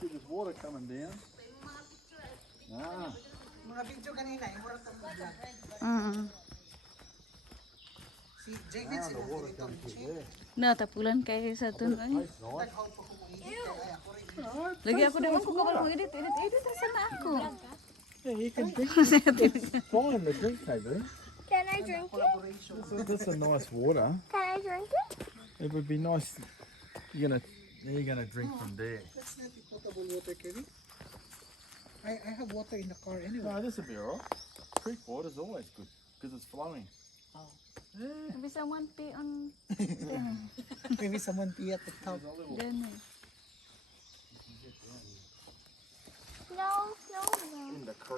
see there's water coming down. Ah. Mga video kanina, yung walang tumulat. Si Jaden Now the sila water dito. comes through there. Natapulan kayo sa tun. Ay. Tastes nice. Tag-out pa ko kung edit kaya ako rin. Lagi ako naman ko kabal mo edit. Asa na ako? Yeah, you can drink it. It's fine, the drink, Kaylee. Can I drink it? Collaboration. That's a nice water. Can I drink it? It would be nice. You're gonna drink from there. That's not the potable water, Kevin. I have water in the car anyway. No, this will be alright. Creek water's always good because it's flowing. Oh. Maybe someone pee on Maybe someone pee at the top. then. No, no, no. In the creek.